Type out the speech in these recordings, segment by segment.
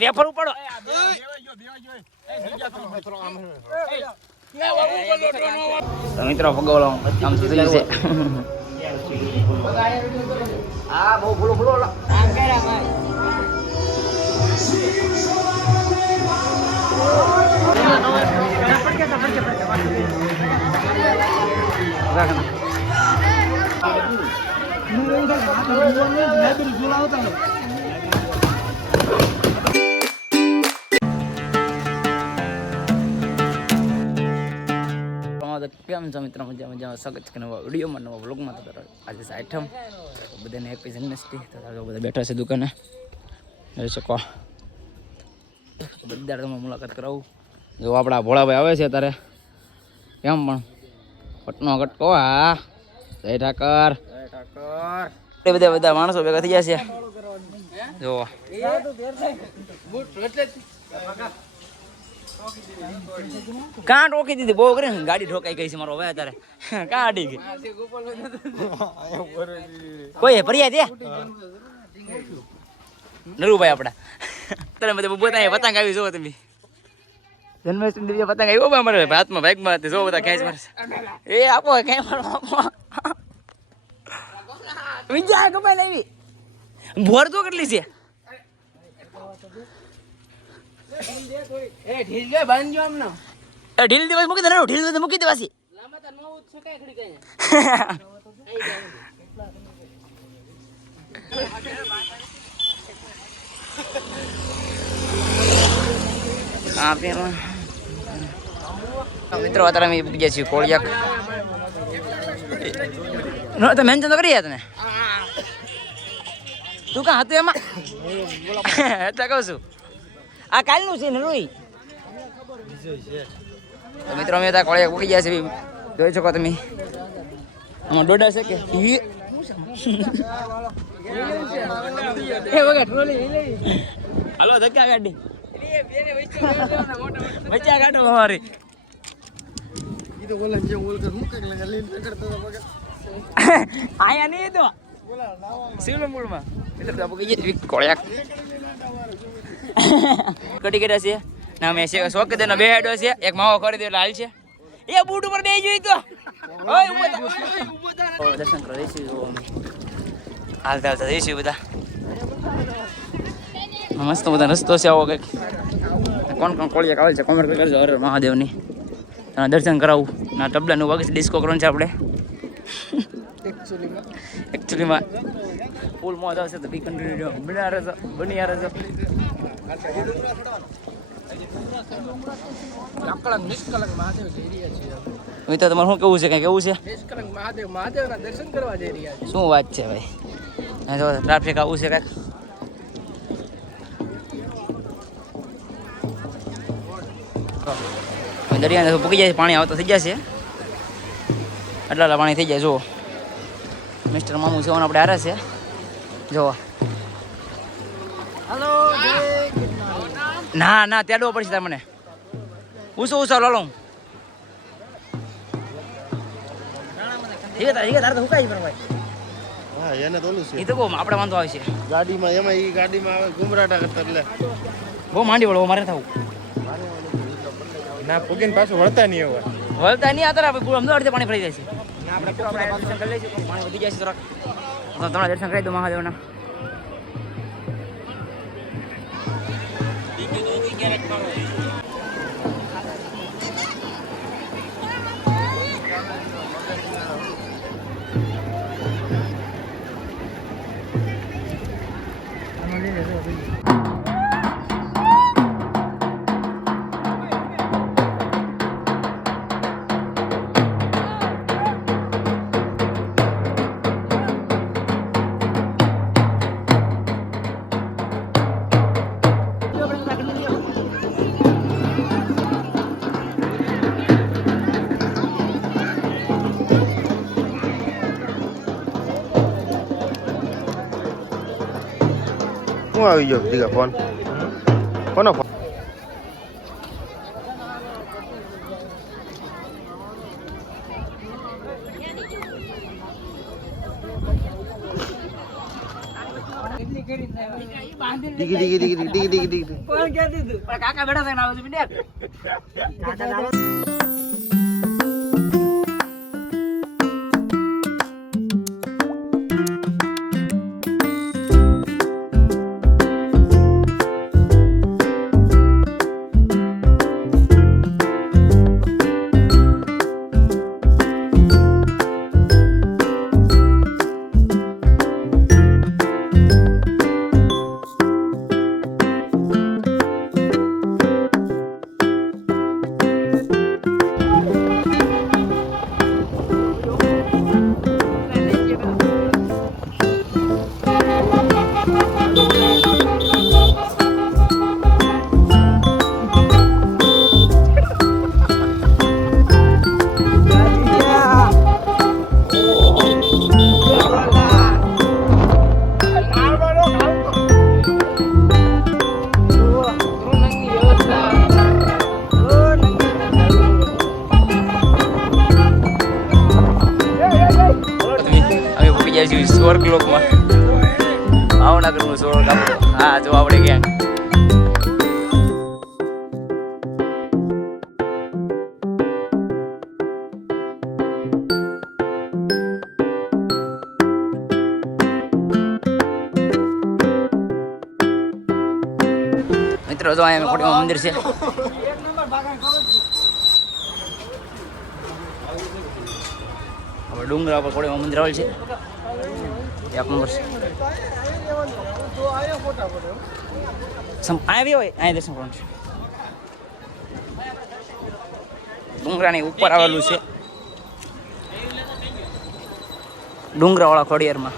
Wafer ઉપાડો મિત્રો ભગવાન કામ થઈ ગયું છે હા બહુ ફૂલો ફૂલો કામ કર્યા ભાઈ કેમ છો મિત્રો મજામાં સ્વાગત છે નવા વિડીયોમાં નવા વ્લોગમાં. તો આજે છે 8મ બધાને હેપી જન્માષ્ટમી. તો બધા બેઠા છે દુકાને જોઈ શકો બધા તમે મુલાકાત કરાવું. જો આપણા ભોળાભાઈ આવે છે ત્યારે કેમ પણ પટનો કટકો હા જય ઠાકર બધા માણસો ભેગા થઈ ગયા છે. જો કાં ટોકી દીધી બહુ કરી ગાડી ઠોકાઈ ગઈ છે મારો હવે અત્યારે કાં અડી ગઈ કોઈ ફરિયાદ છે નરુભાઈ આપડા તમે બધા બધા પતંગ આવી જોવો તમે જન્માષ્ટમી પતંગ આવ્યો અમારે હાથમાં બાઇકમાં જો બધા ખેંચ મારશે એ આપો કઈ મારો આપો વિજય કપાઈ લાવી ભોર તો કેટલી છે ઢીલ દિવસ મૂકી દે ઢીલ દિવસ મૂકી દે પાછી મિત્રો અત્યારે અમે પૂછ્યા છીએ કોળિયાક તો મેન્શન તો કરી તને તું કાં હતું એમાં એટલે કહું છું આ કાલનું છે ને રોઈ મિત્રો અમે ત્યાં કોળિયાક પૂકી ગયા છે જોઈ શકો તમે આમાં દોડા છે કે હાલો ધક્કા ગાડી બચ્ચા કાઢો અમારી આયા નહીં તો શિવનો મૂળમાં કોળિયાક કટી કર્યા છે ના મેં શોખ દેનો બે હેડો છે એક માવો કરી દે એટલે હાલ છે એ બૂટ ઉપર બે જોઈ તો દર્શન કરવા જઈશું હાલતા હાલતા જઈશું બધા મસ્ત બધા રસ્તો છે આવો કંઈક કોણ કોણ કોળિયાક આવે છે કોમેન્ટ કરજો હરે મહાદેવની અને દર્શન કરાવું ના તબલાનું વાગે ડિસ્કો કરવાનું છે આપણે એકચ્યુઅલીમાં ફૂલ મોજ આવશે તો બી કન્ટિન્યુ બની યાર છે તો તમારે શું કેવું છે કઈ કેવું છે શું વાત છે ભાઈ ટ્રાફિક આવું છે કાંઈક દરિયાને પૂકી જાય પાણી આવતો થઈ જશે આટલા પાણી થઈ જાય જુઓ મિસ્ટર મામુ છે આપણે હારે છે જુઓ ના ના તેડવો પડશે તાર મને ઉસો લો લઉં તારે તો હુકાય ભાઈ હા એને તો ઓલું છે એ તો કહું આપણે વાંધો આવશે ગાડીમાં એમાં ઈ ગાડીમાં આવે ઘુમરાટા કરતા એટલે બહુ માંડી વળો મારે થવું ના પૂગીને પાછું વળતા નહીં અત્યારે અમદાવાદથી પાણી ભરાઈ જાય છે આપણે દર્શન કરી લઈશું પાણી વધી જાય છે થોડાક તમારા દર્શન કરી દો મહાદેવના શું આવી ગયો દીકા ફોન કોનો ફોન ડીગી ડીગી ડીગી ડીગી ડીગી ડીગી કોણ કે દીધું પણ કાકા બેઠા થઈને આવે છે મીડિયા સ્વર્ગ લોકમાં ભાવનગરનું સ્વર્ગ આપણું હા જો આપણે ક્યાં મિત્રો જો અહીંયા ખોડીમાં મંદિર છે ડુંગરા પર ખોડીમાં મંદિર આવેલ છે એક નંબર આવી હોય અહીંયા દર્શન કરવાનું છે ડુંગરાની ઉપર આવેલું છે ડુંગરાવાળા ખોડિયારમાં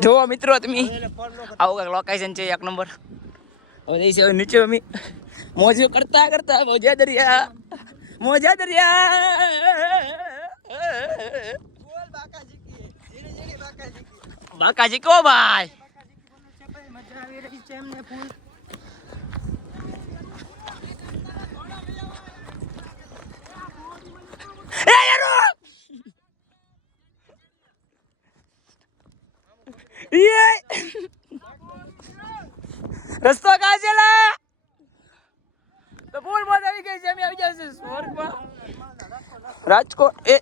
જો મિત્રો તમે આવું કાંઈક લોકેશન છે એક નંબર હવે જઈશ હવે નીચે અમે મોજો કરતા કરતા મોજા દરિયા બાકાજી કો ભાઈ રસ્તો કાં છે લા તો ફૂલ મોજ આવી ગઈ છે અમે આવી જશે સ્વર્ગમાં રાજકોટ એ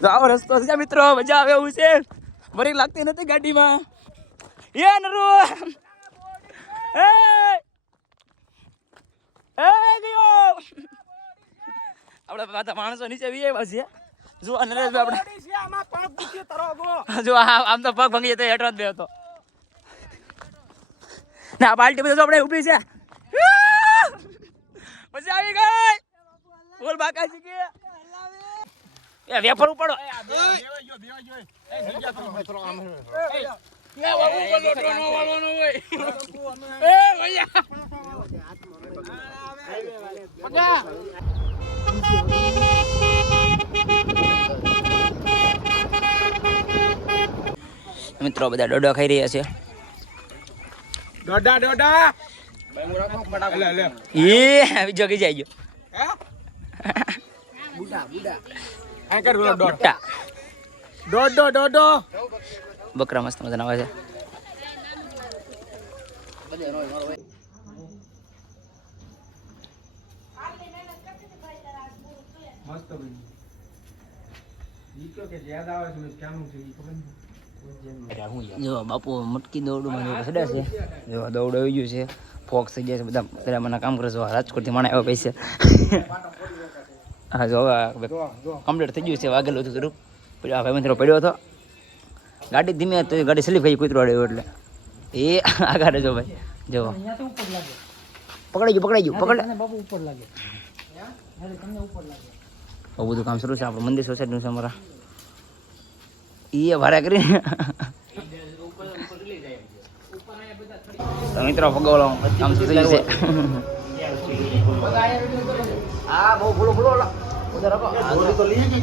તો આવો રસ્તો છે મિત્રો મજા આવે એવું છે બ્રેક લાગતી નથી ગાડીમાં એ નરુ એ ગયો આપણે બધા માણસો નીચે વી આવ્યા છે જો નરેશભાઈ આપણે જો આમ તો પગ ભાંગી જતો હેઠળ જ બે હતો ને આ બાલ્ટી બધું આપણે ઊભી છે પછી આવી ગઈ બોલ બાકાજી કે એ વેફર ઉપાડો મિત્રો બધા ડોડા ખાઈ રહ્યા છે ડોડા એ બીજો કી જાય ડોડો બકરા મસ્ત મજાના આવે છે જો બાપુ મટકી દોરડુમાં ચડે છે. જો દોરડું આવી ગયું છે. ફોક્સ થઈ ગયા છે બધા. પેલા મને કામ કરે છે રાજકોટથી મને આવ્યા પૈસા. હા જો હવે કમ્પ્લીટ થઈ ગયું છે. વાગેલું હતું થોડુંક. પછી આ ભાઈ મિત્રો પડ્યો હતો. ગાડી ધીમે હતી તો ગાડી સ્લીપ થઈ કૂતરો આવ્યો એટલે એ આગળ જો ભાઈ જો પકડાઈ ગયું પકડ બહુ બધું કામ શરૂ છે. આપણું મંદિર સોસાયટીનું છે અમારા એ ભાડા કરીને તો મિત્રો ભગવાન કામ શરૂ થઈ જશે. હા બહુ ફૂલો ઉધર રાખો તો લઈએ છે.